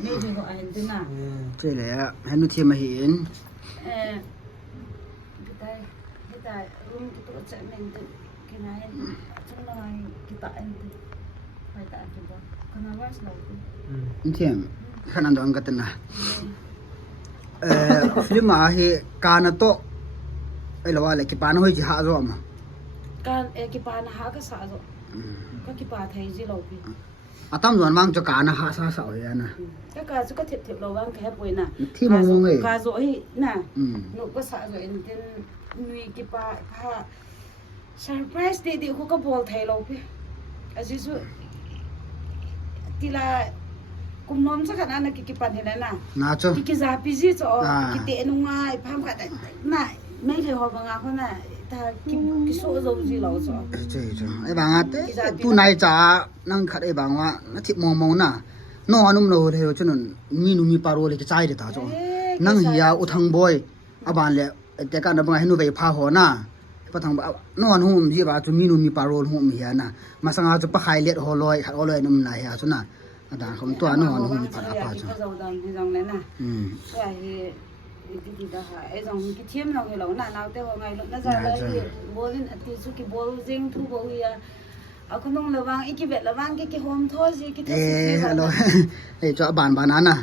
ไม่ดีกว่าอันนั้นน่ะใช่แล้วให้นุเทียมาเห็นkita room kita baca nanti kena cuma kita nanti kita coba kenapa selalu นุเทียมขนาดนั้นก็ตันนะฟิล์มอาเฮกานาโตไอ้ละว่าอะไรกี่ปานห้อยจีหาจ้ะมั้งการกี่ปานหาก็สะสมก็กี่ปานไทยจีเราพี่อาตามส่วนบางจะการนะหาสาวอย่างนะก็การจะก็เถียบเราบ้างแค่ป่วยน่ะที่มองเลยการโซ่น่ะหนูก็สะสมเอ็นเต็นนุยกี่ปานผ้าเซอร์ไพรส์ดีๆเขาก็บอกไทยเราพี่อาจจะสุดทีละกุมน้อมสักขนาดนั้นกี่ปานเห็นน่ะน่าจะกี่ซาปิซิจ่อกี่เตะนุ่งง่ายพามกันน่ะไม่เคยหอบบางคนน่ะถ้ากี่โซ่เราจีเราจ่อใช่ไอ้บางอ่ะตู้นายจ๋านั่งขัดไอ้บางว่าน่าทิมองน่ะน้องอนุมโนเทวจนมีปารโอเลยก็ใจเด็ดตาจ่อนั่งเฮียอุทังบอยอาบานเลยแต่การดับงานให้หนูไปพาหัวน่ะปะทางน้องอนุมที่ว่าจะมีปารโอหุ่มเฮียน่ะมาสังอาจะปะไข่เล็ดหัวลอยขัดหัวลอยนุ่มไหนเฮียจนน่ะอาจารย์เขาตัวน้องอนุมมีปัญหาป่ะจ่อว่าดีๆนะคะไอ้ตรงกี่เทียมเราเหรอหน้าหนาวแต่ว่าไงลูกน่าจะเลยบอลนี่ตีสุกี้บอลซิงทูบอลเนี่ยเอาคุณต้องระวังอีกกี่เบ็ดระวังกี่โฮมทอสิกี่ฮัลโหลจ่อบานนั้นน่ะ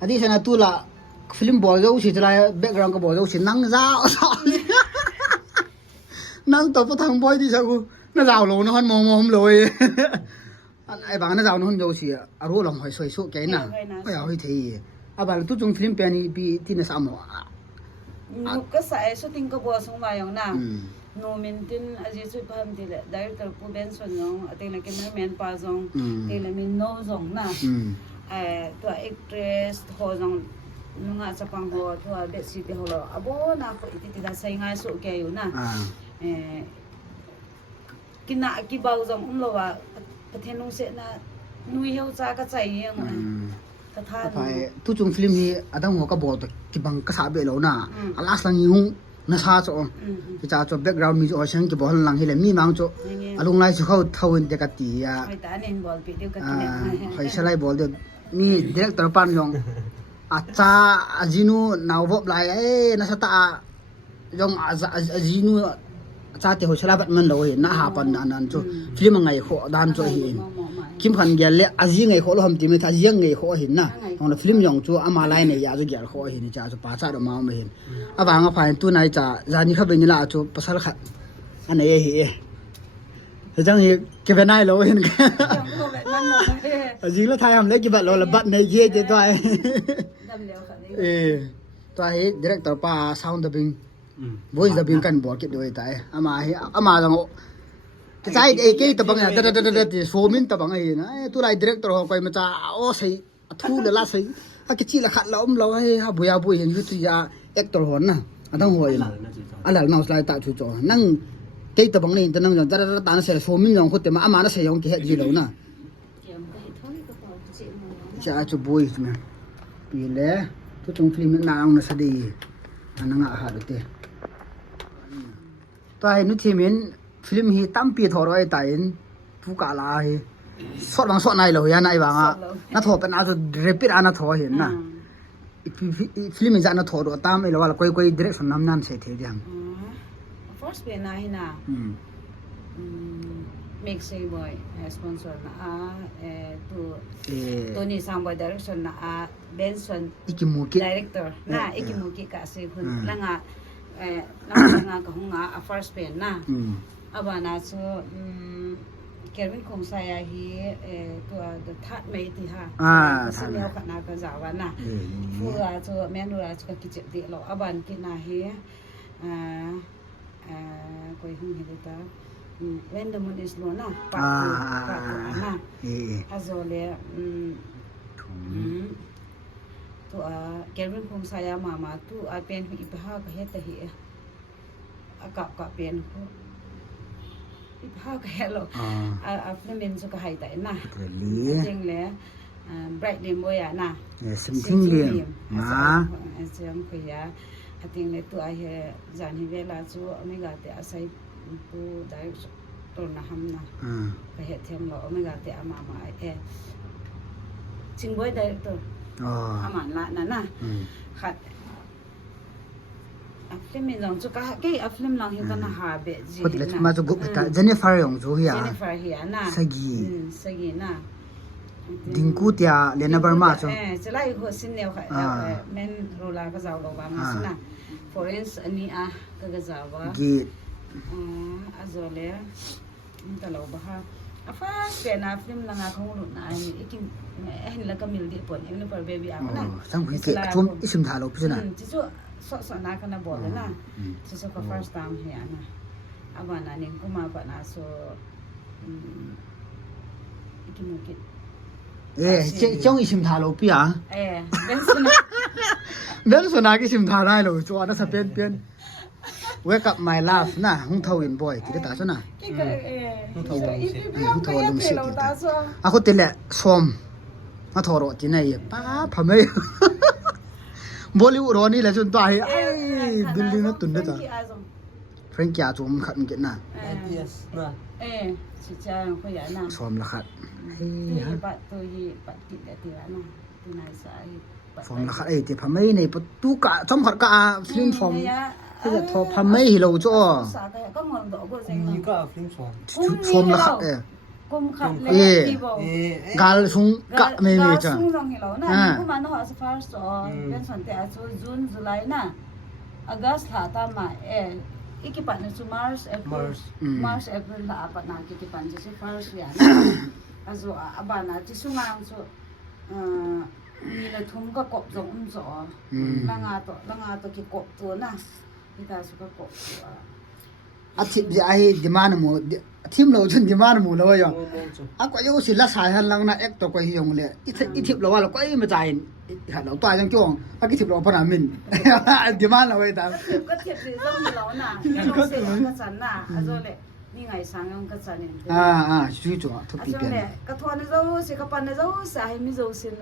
อันนี้ฉันตัวละฟิล์มบอลจะอุชิตอะไรแบ็กกราวด์ก็บอลจะอุชินั่งจ้านั่งตัวปะทางบอยที่ฉันกูน่าจะเอาลงนะฮันมองเลยไอ้บางน่าจะเอาหนจะอุชิอารมณ์ลงหอยสวยสุกแกน่ะไม่เอาให้ทีอาบานตุจงฟิล์มเป็นปีที่น่าสามหัวนุก็ใส่ชุดติ้งก็บัวสงมาอย่างน่ะโนเมนตินอาจจะสุดพามทีละได้แต่ผู้เป็นส่วนน้องแต่ละกันไม่แมนปาซองแต่ละมีโนซองน่ะตัวเอ็กเทรสหัวซองนุ่งอาจะปังหัวตัวเบ็ดสีเดียวเราอ่ะบ่น่ะก็อีที่ละใส่ง่ายสุดแกอยู่น่ะกินน่ะกี่เบาซองเราว่าประเทศนุ่งเสน่ะนุยเฮาจ้าก็ใจยังไปตุจงฟิล์มนี้อาดังหัวก็บอกที่บังก็สาบเลยนะอาลาสลังยุ่งน่าซาจ่อที่จะจ่อแบ็กกราวด์มีจ่อเชิงที่บอกหลังเห็นเลยมีมังจ่ออารมณ์ไรสุขเขาเท่าเด็กตีอ่ะใครใช้ไล่บอลเดี๋ยวมีดีเรกเตอร์ปันยองอาจจะอาจินูนาวบไลน่าจะตายองอาจินูอาจจะที่หัวฉลาดมันเลยน่าหาปันนั้นจ่อฟิล์มไงขอดานจ่อเห็นคิมขันเกลอาจีไงเขาเราทำทีมันอาจียังไงเขาเห็นนะตอนนั้นฟิล์มยองจูอามาไลเนี่ยอยากจะเกลเขาเห็นจ้าจูป้าจ้าเรามาไม่เห็นอาบางอาฝ่ายตัวนายจ้าจานี่เขาเป็นนี่ละจูภาษาละขัดอันไหนเห็นแต่จังนี้เก็บไว้ไหนเราเห็นกันอาจีแล้วไทยทำได้กี่บาทเราละบาทในเย่จะตัวตัวเฮ้ดีเรกเตอร์ป้าซาวด์ดับบิ้งvoice dubbing kan bor kit doi tai ama jangใจไอ้เกี่ยตบงเนี่ยเด็ดโฟมินตบงไอ้นะตัวไรดีเรกเตอร์เขาไปมาจ้าโอ้ใส่ทูเลยละใส่ถ้ากิจละขัดล้อมเราให้ฮะบุยาบุยเห็นยุติยาเอ็กตอร์หัวน่ะอันนั้นหัวอยู่อะไรน้องสไลด์ตาชูจ่อนั่งเกี่ยตบงนี่แต่นั่งจะตานเสียโฟมินยองคนแต่มาอามาน่ะเสียยองเกี่ยจีเหล่าน่ะจะจูบุยใช่ไหมปีเล่ทุกตรงฟิล์มนางน่ะสดีอันนั้นอ่ะหาดูเตะตัวไอ้นุชมินฟิล์มฮีตั้มปีทอร์ไอ้ตายน์ผู้กาลาฮีสอดบางสอดในเลยยันไอ้บางอ่ะนัททอเป็นอาจจะเรปิดอานัททอเห็นนะฟิล์มจะนัททอดูตามไอ้เราว่าคุยดีเรกชันน้ำนั่นเสียทีเดียว first เป็นอะไรนะmix boy sponsor นะตัวนี้สาม boy direction นะBenson อีกิมูกิ director นะอีกิมูกิกะสิคุณแล้วงาแล้วก็หงา first เป็นนะอาบานาซูเกวินคงใส่ฮีตัวทัดไม่ตีฮะซึ่งเราขนาดกันจาวันน่ะฟูราจูแม่นูราจูก็กิจติเราอาบานกินนาฮีก็ยังเห็นได้ตาเว้นดมันอิสโลน่ะปัดน่ะอาโซเลียตัวเกวินคงใส่มาตัวเป็นอีกห้าก็เฮ็ดแต่ฮีกับเป็นผ้าแก่เราฟิล์มสุขหายใจนะจริงเลยbright dim boyนะsomething dim เสียงคุยจริงเลยตัวไอ้จานที่เวลาจูไม่กาเตะใส่ปูได้ตัวนะฮัมนะไปเหตุเทียมเราไม่กาเตะมา ชิงบอยได้ตัว อ๋อ อามันละนั่นน่ะขัดอัฟลิมมีลองจุกะกี่อัฟลิมลองเห็นกันหาเบจี พอดีเลยมาจะกุบตาเจนนิเฟอร์ยองจูเฮีย เจนนิเฟอร์เฮียน่ะ สกี สกีน่ะ ดิงกูเตียเลนเบอร์มาจู จะไล่หัวสินเดียวค่ะแม่นโรลาก็จะเอาลงมาสินะฟอเรนซ์อันนี้ก็จะว่า กีด azole intalaw baha afa pena film lang akong luna ikin la kamil di pon even for baby ako na สังหุยเกะทุ่มอิสิมทาโลพิจนะ tisu so na ka na bola na tisu ka first time hiya na aba na ning kumapa na so ikimukit เอ้จ้องอิสิมทาโลปีอ่ะ benson เบนสนากิสิมทาได้โลจัวน่าสะเปลี่ยน Wake up my love นะหุ่งทวินบ่อยกี่ตาซะนะหุ่งทวลุมสิaku tele som ma thoro ti nei pa phame Bollywood ro ni la chun ta hi ai building na tun da ta Frank ya chum khat ke na yes na si cha ko ya na som la khat ha ba to yi ba ti da ti na ti nai sa ai som la khat ai ti phame nei pu tu ka chom khat ka film form cái giờ thọ phame hi lo cho có ngon độ của ni danh ka film song som la khat cung khắp lên đi bộ gal sung ka me cha sung rong hi lo na cũng mà nó họ sẽ phát so bên phần te so June July na August ha ta ma ikipan na Mars April la apat na ikipan si first ya azo abana ti sungang so ni la thum ka kop zong zo langa to ki kop to na ita su ka kop to athip ji ai demand mo thim lo chun demand mo lo yo a ko yo si la sai han lang na ek to ko hi yong le i thip lo wa lo ko i ma chai ha lo ta jang kyong a ki thip lo pa na min demand lo wai taก็เทียบเลยต้องเราน่ะนี่เราเสียก็จันน่ะอาจจะนี่ไงสังยงก็จันนี่ช่วยจัวทุก อา ปี จจะ เป็น เนี่ยก็ทวนเราสิกับปันเราสายมิโซสิโน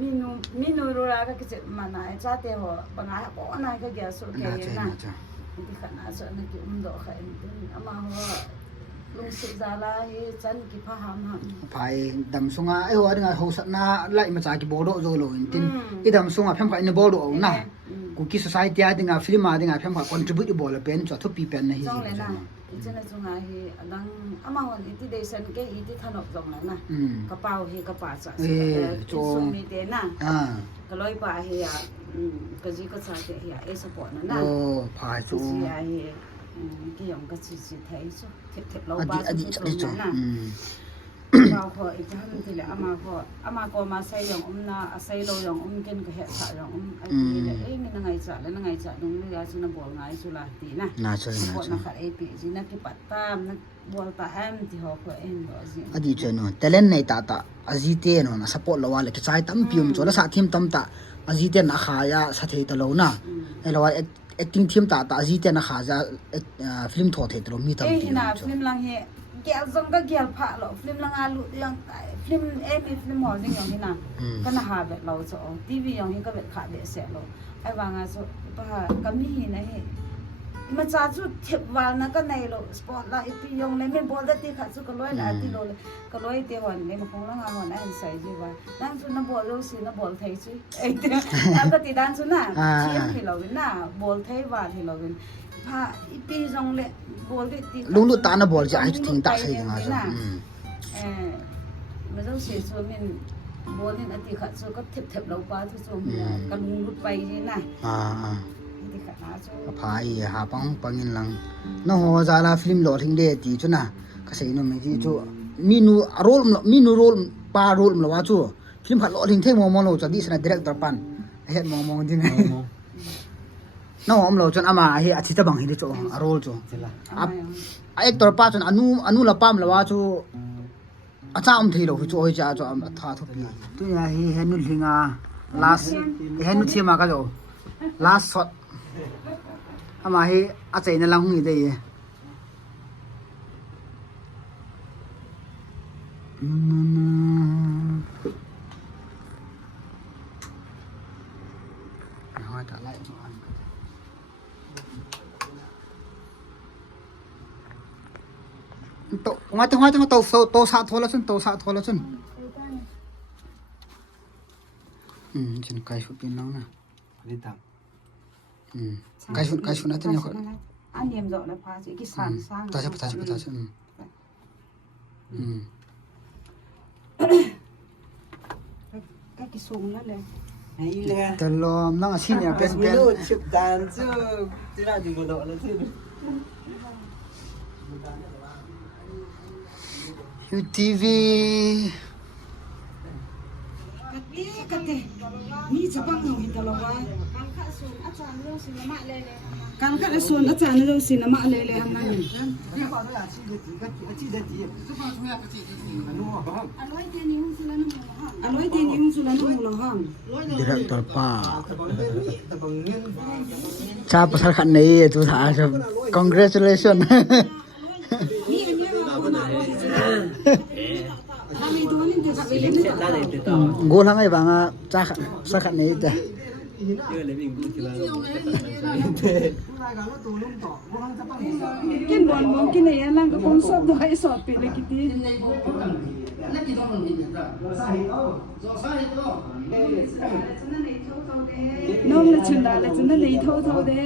มีนูรู้ละก็คิดมันน่ะจ้าเตหัวปัญหาปอนายก็แก่สุดแก่น่ะที่ขนาดส่วนนั้นที่ดอกไข่อามาหัวลุงสุดาลาให้จันกิพหามหัน phai dam sunga ai ho nga ho sat na lai ma cha ki bodo zo lo in tin i dam sunga phem kha in bodo na ku ki society a dinga film a dinga phem kha contribute bol pen cho thu pi pen na hi จ้องเลยนะอีเจนจงไงดังอามาวันอีที่เดชันแกอีที่ถนนจงแล้วนะกระเป๋าเฮกระเป๋าจะที่ส่งมีเดนะก็ลอยไปเฮียก็จีก็ชาเฮียสปอร์ตนั่นนะ โอ้พายจู จีเฮียกี่ยงก็จีไทยสุดเทปเราบ้าสุดนะเราพออีกท่านที่เหลืออามาก็มาใส่ยองนะใส่โลยองกินก็เห็ดสายองไอ้ที่เหลือนี่นั่งไงจ่าแล้วนั่งไงจ่าตรงนี้สุนัขบอกไงสุราตีนะ น่าใช่ บทนักเอพีจีนักที่ปัตตามนักบอลตาแอมที่เขาเคยเห็นบ่สิ อดีตเจนนแต่เล่นในตาตาอจีเตนนะสปอร์ตละว่าเลยจะใช้ตั้มพิมพ์จนแล้วสักทีมตั้มตาอจีเตนอาขายาสัตย์ตะโลนะไอ้ละว่าactingทีมตาอจีเตนอาขายาฟิล์มทอดตะโลมีตั้มพิมพ์ นะฟิล์มลังเฮเกี่ยวจงก็เกี่ยวผ่าหรอฟิล์มลังอาลุยังฟิล์มมีฟิล์มหอดิ้งอย่างนี้นะก็น่าหาแบบเราจะทีวีอย่างนี้ก็แบบขาดเบสเสร็จแล้วไอ้บางอ่ะสุป่ะก็มีนะเฮมาจ้าจุดเทปวาลนะก็ในโลสปอร์ตไลท์พี่ยงเลยไม่บอลได้ที่ขาดสุดก็ร้อยละที่โลเลยก็ร้อยเดียววันนี้มาคงละงานวันนั้นใส่จีว่านั่งจุดน้ำบอลรู้สิน้ำบอลไทยจีไอ้เดียวแล้วก็ตีด้านจุดน่ะเทียมที่เราเป็นน่ะบอลไทยวาที่เราเป็นพาอีปีจงเลยบอลได้ตี ลุงดูตาหน้าบอลจะไอ้ทิ้งตาใส่ยังไงจ้ะมันต้องเสียส่วนมันบอลนี่นาทีขาดส่วนก็เทปเราป้าทุกส่วนก็ลุงรุดไปจีน่ะที่ขาดหาส่วน พายหาปังลังน้องหัวจาลาฟิล์มหล่อทิ้งเดตีจุนะก็ใส่นุ่มที่จูมีนูโรลปาโรลมาว่าจูฟิล์มขัดหล่อทิ้งเท่มองเราจะดีสนะดีเรคเตอร์ปันเฮ็ดมองจริงไงน้องอมเราจนอามาเฮอาทิตย์บังเฮดิจูอารอลจูไอเอ็กตัวป้าจนอนุละป้ามละว่าจูอาจารย์อมทีเราจูเฮจ้าจูท่าทุกปีตัวนี้เฮนุลิงา last เฮนุทีมาก็จู last shot อามาเฮอาเจนลังหงได้ยังห้อยตาไล่โตงั้นจะห้อยโตสาทอละชนโตสาทอละชน ฉันไก่ชุดเป็นน้องนะ นี่ตัง ไก่ชุดนะที่เนี่ย อันเดียมดอกนะพาสิกิสานสร้าง ตาจะก็กิสูงแล้วเลย ไอ้เลย แต่ลมน้องอาชีพเนี่ยเป็น ชุบตานชุบที่น่าจะกระโดดแล้วที่ ยูทีวี กะเตนี่จะบังเอาหิตลอดว่าการขัดส่วนอาจารย์เรื่องศิลปะเลยการขัดส่วนอาจารย์เรื่องศิลปะเลยอันนั้นอร่อยเทนิวสุลานุโลหัง Direktor Pak siapa salah nih itu saja congratulations นี่อันนี้เราคนละทำให้ตัวนี้จะสักเล่นได้ gue lah nggak bang sakat nih itu กินบอลมองกินอะไรนั่งก็ผมสอบด้วยสอบปีเลยกี่ทีน้องละชุนดาละชุนนั่นเลยเท่าเด้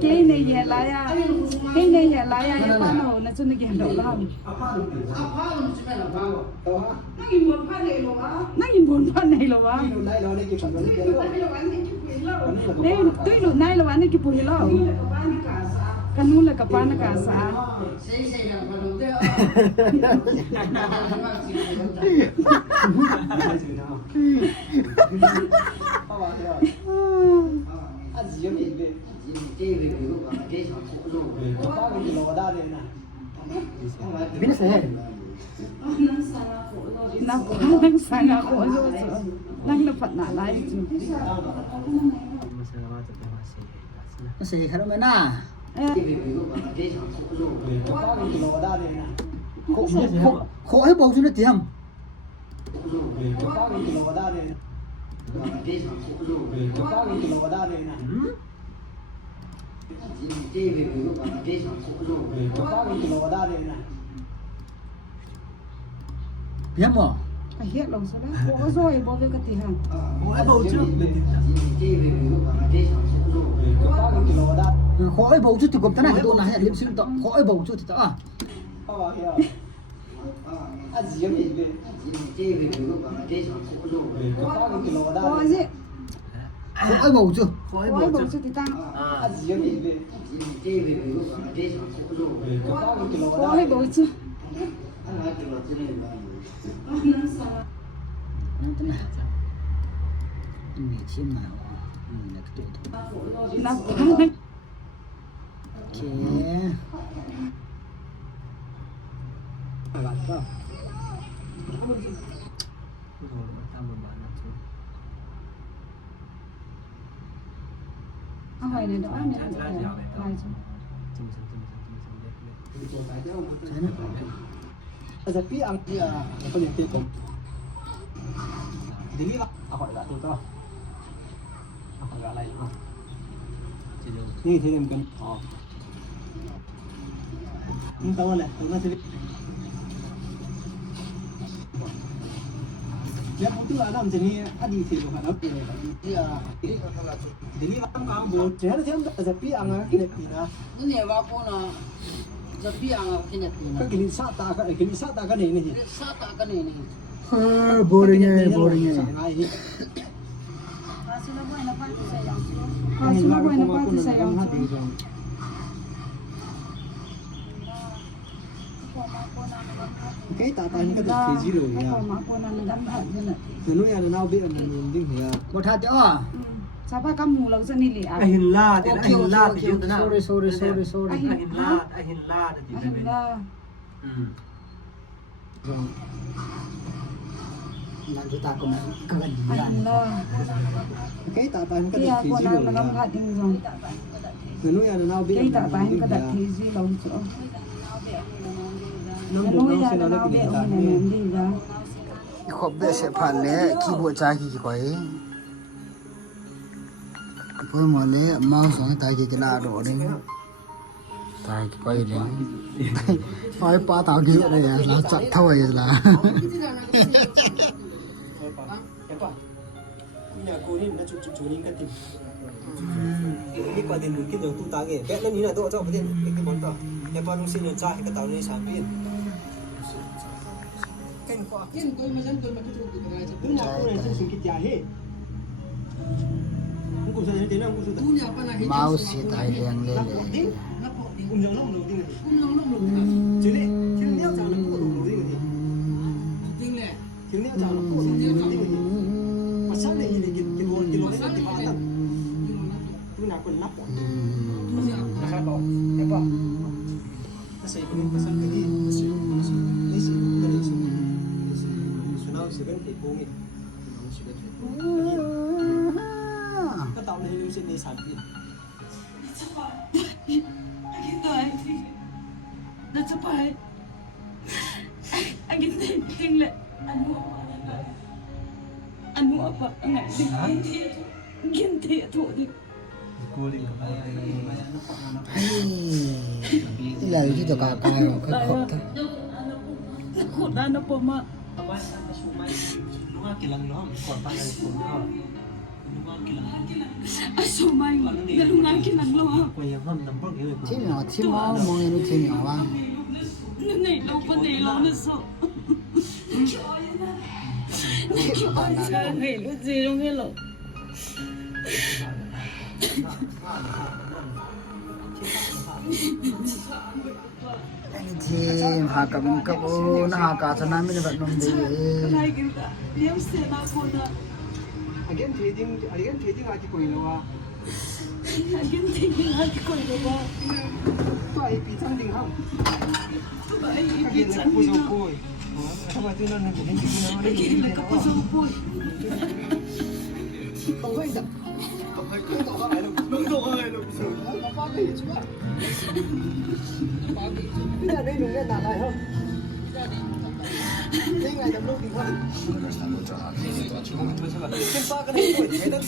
เกย์ในเยลายาป้าโน่ละชุนในเยลายานั่งยินบนผ้าไหนหรอวะเนี่ยตุ้ยหลุดไหนหรอวะนี่กี่ปุยแล้วกันนู้นเลยกับป้านกาสาBini saya. Nang sang ako nang dapat na lai tu. Masih kalau mana? Kok ai bau sudah diam? Diam mo? Ahiat lang sila. Ko zoy bo ve katihan. Ai bầu chứ Kok ai bau tu cukup tanah itu nah ya lipsin tu. Kok ai bau tu tu ah. Ko aje. Kok ai bau tu? Ko ai bo su ti tang. Ko ai bo su. Nanti nah. Ini cium lah. Ini nak tu. Na Okey. Agak apa? Ahai ne da ne. Lai su. Sana. Tapi ang dia apa ni tekom. Dili ako dah tu tau. Ako dah lain. Ni thêm kan. Ni tahu lah, tahu lah sedikit. Ya, itu ada macam ni, ada sih tu kan, apa ni? Dia, jadi macam kamu buat, jangan macam tapi angah kena pina. Ini apa na tapi ang kinya pina. Kan kini sata kan ini je. Sa ta kan ini. Boringnya. Kasula boy na pati sayang. Kasula boy na pati sayang. Okay, tatahin ka dito si Zero ya. Ako na nagambahad na. Ano yan, nabi ang nanding ya. Kau tak ada ah. Sapa kamu law sa nili ah. Ahinla, Sorry. Ahinla. Ahinla. Lanjut aku nak kegajian. Ahinla. Okay, tatahin ka Kaya dito si ako Zero na ya. nagambahad din zong. Ano yan, nabi Kaya ang tatahin nanding ka ya. dat tizi law so. Nang Ano buong ya sila na na nabi o pinitahan na niya. hindi ba? Ikop deh sepan le keyboard cagi koi. Apa male mouse on tai ke la ro ding. Tai ke koi ding. Tai pa tao ge re ya la chat thoi la. pa ina ko ni na chu ni ka tim ni pa din mungkin do tu ta ge bet na ni na do cho pa din ke bon ta e pa nung sin cha he ka taw ni sam pin ken ko Ken tôi mà dân tôi mà cái chỗ cái này tu na ko ni sin ki ja he ku sa ni na ku sa tu nhà pa na hết mau si tai liang le le nó bỏ đi um jong long lo ding cũng long long chứ đi chứ nếu chào nó cũng đủ đi rồi tiếng lệ chứ nếu chào nó cũng đủ đi rồi mà sáng này thì cái nguồn cái lối này thì phải là tôi nào còn nắp nó sao bỏ đẹp không nó sẽ có cái sáng cái gì nó sẽ cái gì nó sẽ cái gì bố mình nó tạo nên lưu sinh đi sản phẩm na sapay agin ting le anu apa ngai ginti tu di cô đi ila itu to ka ka ro ka khop ta ko na na po ma đúng là cái lần nó còn bắt đầu cũng không asumay nalungan kinang lo quay hôm nằm bớt nhiều thi mo mo ni thi mo wa nanay lo pa ni lo na so ngai lo ji lo ngai lo ani thi ha ka bin ka bo na ha ka sa na mi ne ba nom de nai kin ka yam se na ko na again trading aji कोई लोगा agin ting hati ko lo ba तो आई पीछा दिन हम ai again ipitsan na puso ni ko sama tu na naging hindi na wala agin na kapasupon không phải đâu không phải đâu có ai đâu không đâu có ai đâu nó phá cái gì vậy bây giờ đây đừng nghe tạt lại không đây ngày đập đâu thì không cái phá cái này rồi thấy đó